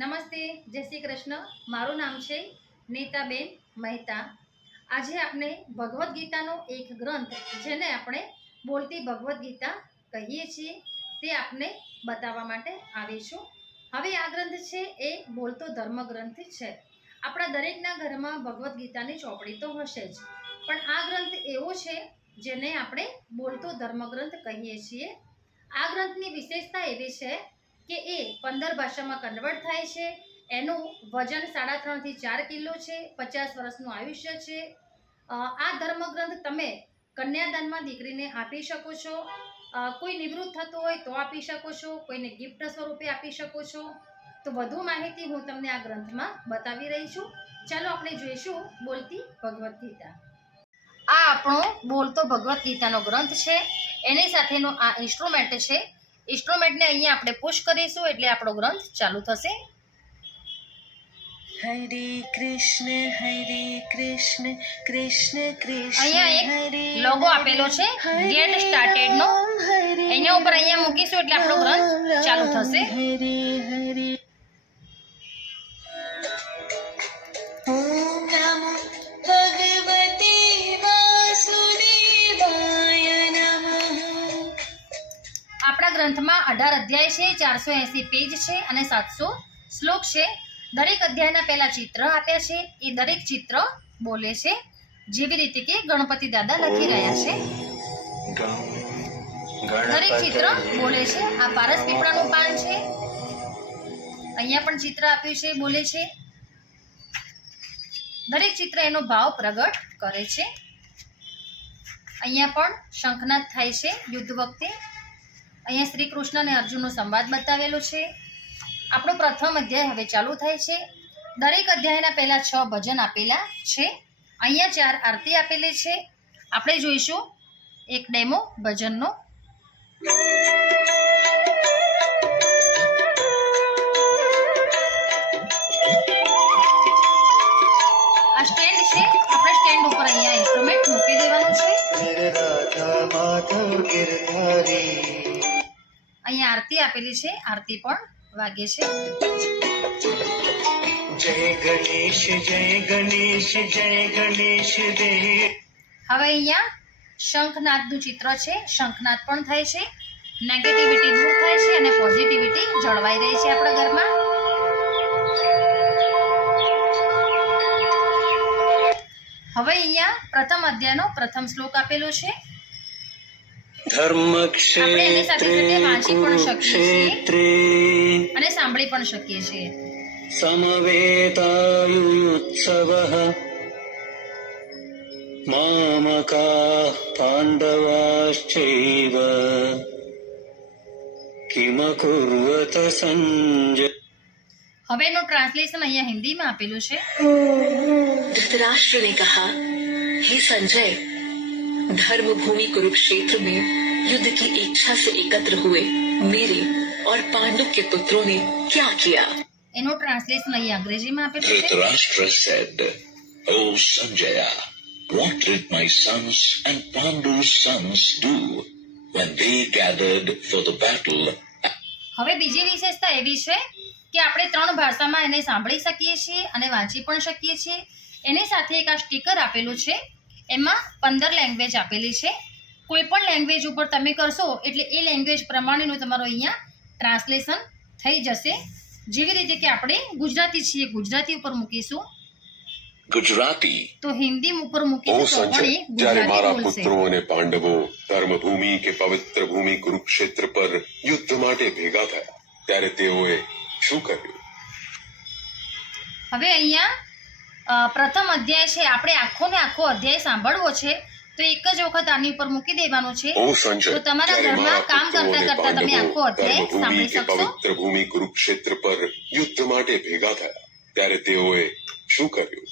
નમસ્તે, જય શ્રી કૃષ્ણ. મારું નામ છે નીતાબેન મહેતા. આજે આપણે ભગવદ્ ગીતાનો એક ગ્રંથ, જેને આપણે બોલતી ભગવદ્ ગીતા કહીએ છીએ, તે આપને બતાવવા માટે આવીશું. હવે આ ગ્રંથ છે એ બોલતો ધર્મ ગ્રંથ છે. આપણા દરેકના ઘરમાં ભગવદ્ ગીતાની ચોપડી તો હશે જ, પણ આ ગ્રંથ એવો છે જેને આપણે બોલતો ધર્મ ગ્રંથ કહીએ છીએ. આ ગ્રંથની વિશેષતા એવી છે કે એ 15 ભાષામાં કન્વર્ટ થાય છે. એનું વજન 3.5 થી 4 કિલો છે. 50 વર્ષનું આયુષ્ય છે. આ ધર્મગ્રંથ તમે કન્યાદાનમાં દીકરીને આપી શકો છો. કોઈ નિવૃત્ત થતું હોય તો આપી શકો છો. કોઈને ગિફ્ટ સ્વરૂપે આપી શકો છો. તો વધુ માહિતી હું તમને આ ગ્રંથમાં બતાવી રહી છું. ચાલો આપણે જોઈશું બોલતી ભગવદ્ ગીતા. આ આપણો બોલતો ભગવદ્ ગીતાનો ગ્રંથ છે. એની સાથેનો આ ઇન્સ્ટ્રુમેન્ટ છે. ઇન્સ્ટ્રુમેન્ટને અહીંયા આપણે પુશ કરીશું એટલે આપણો ગ્રંથ ચાલુ થશે. હરે કૃષ્ણ કૃષ્ણ કૃષ્ણ અહીંયા એક લોગો આપેલો છે ગેટ સ્ટાર્ટેડ નો. એના ઉપર અહીંયા મૂકીશું એટલે આપણો ગ્રંથ ચાલુ થશે. હરે હરે ઓમ નમો ભગવતે વાસુદેવાય નમઃ. આપણા ગ્રંથમાં 18 અધ્યાય છે, 480 પેજ છે અને 700 શ્લોક છે. દરેક અધ્યાયના પહેલા ચિત્ર આપ્યા છે. એ દરેક ચિત્ર બોલે છે, જેવી રીતે કે ગણપતિ દાદા લખી રહ્યા છે. દરેક ચિત્ર બોલે છે. આ પારસ પીપળાનું પાન છે. અહીંયા પણ ચિત્ર આપ્યું છે, બોલે છે. દરેક ચિત્ર એનો ભાવ પ્રગટ કરે છે. અહીંયા પણ શંખનાદ થાય છે યુદ્ધ વખતે. અહીંયા શ્રી કૃષ્ણ અને અર્જુનનો સંવાદ બતાવેલો છે. આપણો પ્રથમ અધ્યાય હવે ચાલુ થાય છે. દરેક અધ્યાયના પહેલા 6 ભજન આપેલા છે. અહીંયા 4 આરતી આપેલી છે. આપણે જોઈશું એક ડેમો ભજનનો. આ સ્ટેન્ડ છે. આપણે સ્ટેન્ડ ઉપર અહીંયા ઇન્સ્ટ્રુમેન્ટ મૂકી દેવાનું છે. અહીંયા આરતી આપેલી છે. આરતી પણ વાગે છે. જય ગણેશ જય ગણેશ જય ગણેશ દેવ. હવે અહીંયા શંખનાદનું ચિત્ર છે. શંખનાદ પણ થાય છે. નેગેટિવિટી દૂર થાય છે અને પોઝિટિવિટી જળવાઈ રહી છે આપણા ઘરમાં. હવે અહીંયા પ્રથમ અધ્યાયનો પ્રથમ શ્લોક આપેલો છે. ધર્મ આપણે એની સાથે સાથે વાંચી પણ શકીએ છીએ અને સાંભળી પણ શકીએ છીએ. સમવેતાયુત્સવઃ મામકા પાંડવાશ્ચૈવ કિમકુર્વત સંજય. હવે એનું ટ્રાન્સલેશન અહીંયા હિન્દીમાં આપેલું છે. धृतराष्ट्र ने कहा, हे संजय, धर्म भूमि कुरुक्षेत्र में युद्ध की इच्छा से एकत्र हुए मेरे और पांडु के पुत्रों ने क्या किया? એનું ટ્રાન્સલેશન અહીંયા અંગ્રેજીમાં આપેલું છે. Dhritarashtra said, O Sanjaya, what did my sons and Pandu's sons do when they gathered for the battle? હવે બીજી વિશેષતા એવી છે કે આપણે 3 ભાષામાં એને સાંભળી શકીએ છીએ અને વાંચી પણ શકીએ છીએ. એની સાથે એક આ સ્ટીકર આપેલું છે. એમાં 15 લેંગ્વેજ આપેલી છે. કોઈ પણ લેંગ્વેજ ઉપર તમે કરશો એટલે એ લેંગ્વેજ પ્રમાણેનું તમારું અહીંયા ટ્રાન્સલેશન થઈ જશે. જેવી રીતે કે આપણે ગુજરાતી છીએ, ગુજરાતી ઉપર મૂકીશું Gujarati. તો હિન્દી ઉપર ઓ મૂકીશું તો સંજય, પણ એ જ્યારે મારા ગુજરાતી બોલશે. પુત્રો અને પાંડવો ધર્મભૂમિ કે પવિત્ર ભૂમિ કુરુક્ષેત્ર પર યુદ્ધ માટે ભેગા થયા ત્યારે તેઓએ શું કર્યું? હવે અહીંયા પ્રથમ અધ્યાય છે. આપણે આખો ને આખો અધ્યાય સાંભળવો છે તો એક જ વખત આની ઉપર મૂકી દેવાનું છે. ઓ સંજય, તો તમારા જ્યારે ઘરમાં મારા કામ પુત્રો કરતા અને કરતા તમે આખો પાંડવો અધ્યાય ધર્મભૂમિ સાંભળી કે શકશો. પવિત્ર ભૂમિ કુરુક્ષેત્ર પર યુદ્ધ માટે ભેગા થયા ત્યારે તેઓએ શું કર્યું?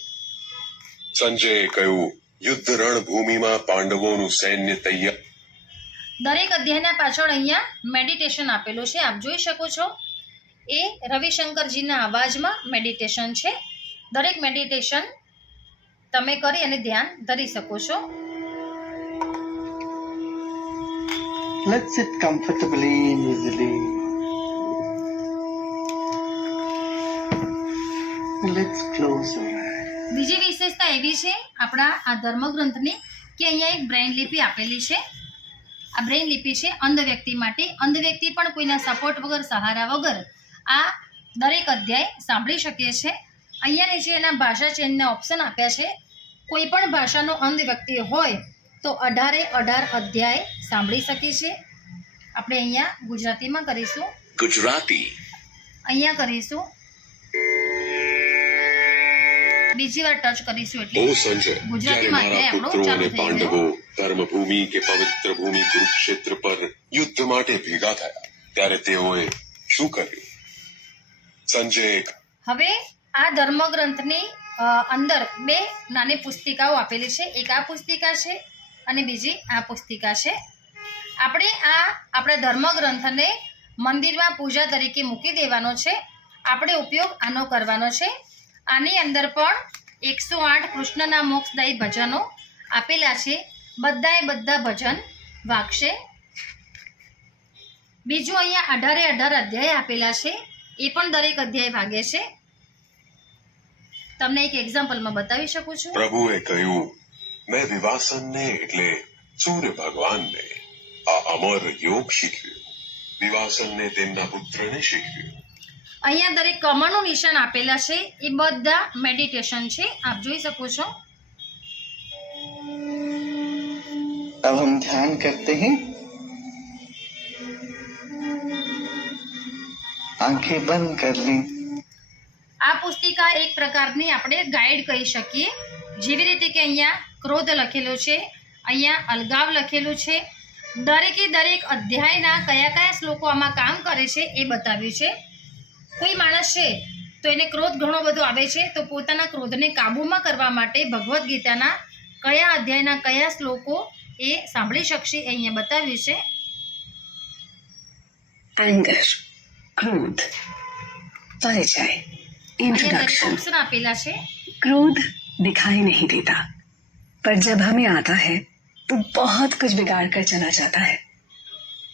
સંજયે કહ્યું, યુદ્ધ રણભૂમિમાં પાંડવોનું સૈન્ય તૈયાર. દરેક અધ્યાયના પાછળ અહીંયા મેડિટેશન આપેલું છે. આપ જોઈ શકો છો. એ રવિશંકરજીના અવાજમાં મેડિટેશન છે. દરેક મેડિટેશન તમે કરી અને ધ્યાન ધરી શકો છો. Let's sit comfortably and easily. Let's close our eyes. બીજી વિશેષતા એવી છે આપણા આ ધર્મગ્રંથની કે અહીંયા એક બ્રેઇન લિપિ આપેલી છે. આ બ્રેઇન લિપિ છે અંધ વ્યક્તિ માટે. અંધ વ્યક્તિ પણ કોઈના સપોર્ટ વગર, સહારા વગર આ દરેક અધ્યાય સાંભળી શકે છે. અહીંયા નીચે એના ભાષા ચેન્જના ઓપ્શન આપ્યા છે. કોઈ પણ ભાષાનો અંધ વ્યક્તિ હોય તો 18 અધ્યાય સાંભળી શકે છે. આપણે અહીંયા ગુજરાતીમાં કરીશું. Gujarati. અહીંયા કરીશું. બીજી વાર ટચ કરીશું એટલે ઓ સંજય, જ્યારે ગુજરાતીમાં મારા આપણો પુત્રો ચાલુ અને થઈ ગયો. પાંડવો ધર્મભૂમિ કે પવિત્ર ભૂમિ કુરુક્ષેત્ર પર યુદ્ધ માટે ભેગા થયા ત્યારે તેઓએ શું કર્યું? સંજય હવે આ ધર્મગ્રંથની અંદર બે નાની પુસ્તિકાઓ આપેલી છે. એક આ પુસ્તિકા છે અને બીજી આ પુસ્તિકા છે. આપણે આપણા ધર્મગ્રંથને મંદિરમાં પૂજા તરીકે મૂકી દેવાનો છે. આપણે ઉપયોગ આનો કરવાનો છે. આની અંદર પણ 108 કૃષ્ણના મોક્ષદાયી ભજનો આપેલા છે. બધાએ બધા ભજન વાગશે. બીજું અહીંયા 18 અધ્યાય આપેલા છે. એ પણ દરેક અધ્યાય વાગે છે. તમને એક એક્ઝામ્પલમાં બતાવી શકું છું. પ્રભુએ કહ્યું, મેં વિવાસનને એટલે સૂર્ય ભગવાનને આ અમર યોગ શીખ્યું. વિવાસનને તેમના પુત્રને શીખ્યું. અહીંયા દરેક કમળનું નિશાન આપેલા છે. એ બધા મેડિટેશન છે. આપ જોઈ શકો છો. अब हम ध्यान करते हैं. आंखें बंद कर ली. આ પુસ્તિકા એક પ્રકારની આપણે ગાઈડ કહી શકીએ. જેવી રીતે કે અહીંયા ક્રોધ લખેલું છે, અહીંયા અલગાવ લખેલું છે. દરેકે દરેક અધ્યાયના કયા કયા શ્લોકો આમાં કામ કરે છે એ બતાવ્યું છે. કોઈ માણસ છે તો એને ક્રોધ ઘણો બધો આવે છે, તો પોતાના ક્રોધને કાબૂમાં કરવા માટે ભગવદ્ ગીતાના કયા અધ્યાયના કયા શ્લોકો એ સાંભળી શકશે એ અહીંયા બતાવ્યું છે. एंगर, क्रोध, परिचय, અહીંયા દરેક इंट्रोडक्शन. ઓપ્શન આપેલા છે. क्रोध दिखाई नहीं देता, पर जब हमें आता है तो बहुत कुछ बिगाड़ कर चला जाता है.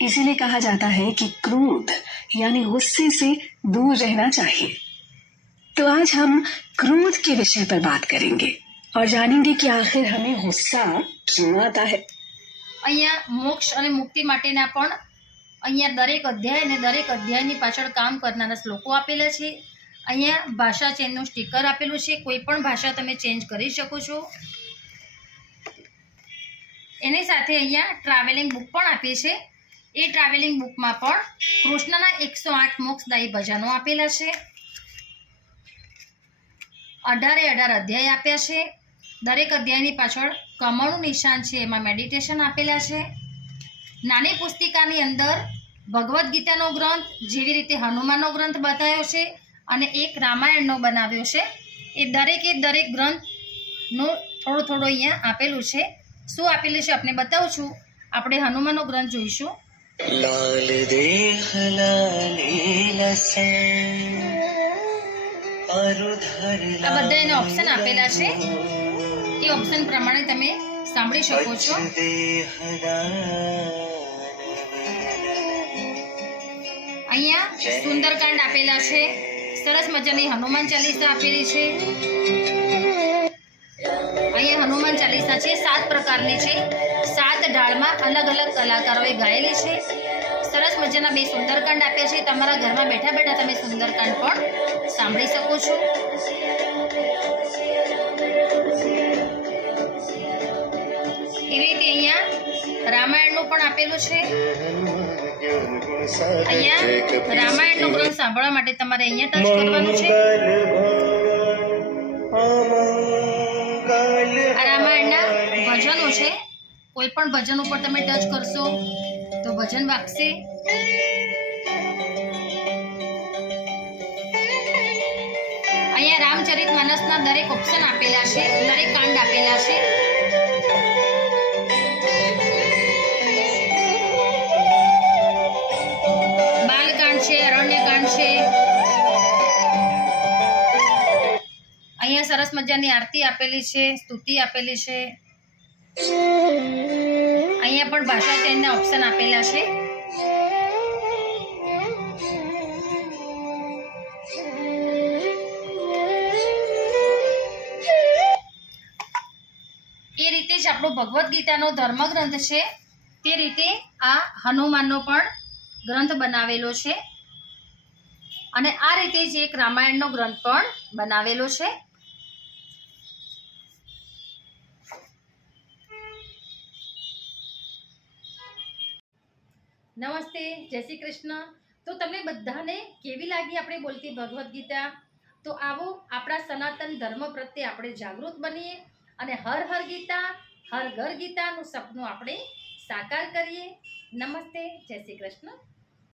इसीलिए कहा जाता है कि क्रोध यानी गुस्से से दूर रहना चाहिए. तो आज हम क्रोध के विषय पर बात करेंगे और जानेंगे कि आखिर हमें गुस्सा क्यों आता है. અહીંયા મોક્ષ અને મુક્તિ માટેના પણ અહીંયા દરેક અધ્યાય અને દરેક અધ્યાયની પાછળ કામ કરનારા શ્લોકો આપેલા છે. અહીંયા ભાષા ચેન્જનું સ્ટીકર આપેલું છે. કોઈ પણ ભાષા તમે ચેન્જ કરી શકો છો. એની સાથે અહીંયા ટ્રાવેલિંગ બુક પણ આપી છે. એ ટ્રાવેલિંગ બુકમાં પણ કૃષ્ણના 108 મોક્ષદાયી ભજનો આપેલા છે. 18 અધ્યાય આપ્યા છે. દરેક અધ્યાયની પાછળ કમળનું નિશાન છે, એમાં મેડિટેશન આપેલા છે. નાની પુસ્તિકાની અંદર ભગવદ્ ગીતાનો ગ્રંથ, જેવી રીતે હનુમાનનો ગ્રંથ બતાવ્યો છે અને એક રામાયણનો બનાવ્યો છે. એ દરેકે દરેક ગ્રંથનું થોડું થોડું અહીંયા આપેલું છે. શું આપેલું છે આપણે બતાવું છું. આપણે હનુમાનનો ગ્રંથ જોઈશું. लाल देह लाली लसन अरुधर આ બધા એને ઓપ્શન આપેલા છે. એ ઓપ્શન પ્રમાણે તમે સાંભળી શકો છો. અહીંયા સુંદરકાંડ આપેલા છે. સરસ મજાની હનુમાન ચાલીસા આપેલી છે. અહીંયા હનુમાન ચાલીસા છે, 7 પ્રકારની છે. 7 ઢાળમાં અલગ અલગ કલાકારોએ ગાયેલી છે. સરસ મજાના 2 સુંદરકાંડ આપ્યા છે. તમારા ઘરમાં બેઠા બેઠા તમે સુંદરકાંડ પણ સાંભળી શકો છો. એવી રીતે અહીંયા રામાયણનું પણ આપેલું છે. અહીંયા રામાયણનો ગ્રંથ સાંભળવા માટે તમારે અહીંયા ટચ કરવાનું છે. આ રામાયણના ભજનો છે. કોઈ પણ ભજન ઉપર તમે ટચ કરશો તો ભજન વાગશે. અહીંયા રામચરિતમાનસના દરેક ઓપ્શન આપેલા છે, દરેક કાંડ આપેલા છે. બાલકાંડ છે, અરણ્યકાંડ છે. અહીંયા સરસ મજાની આરતી આપેલી છે, સ્તુતિ આપેલી છે. અહીંયા પણ ભાષા ચેન્જના ઓપ્શન આપેલા છે. જ આપણો ભગવદ્ ગીતાનો ધર્મગ્રંથ છે તે રીતે આ હનુમાનનો પણ ગ્રંથ બનાવેલો છે અને આ રીતે જ એક રામાયણનો ગ્રંથ પણ બનાવેલો છે. નમસ્તે, જય શ્રી કૃષ્ણ. તો તમને બધાને કેવી લાગી આપણે બોલતી ભગવદ્ ગીતા? તો આવો આપણા સનાતન ધર્મ પ્રત્યે આપણે જાગૃત બનીએ અને હર હર ગીતા હર ઘર ગીતાનું સપનું આપણે સાકાર કરીએ. નમસ્તે, જય શ્રી કૃષ્ણ.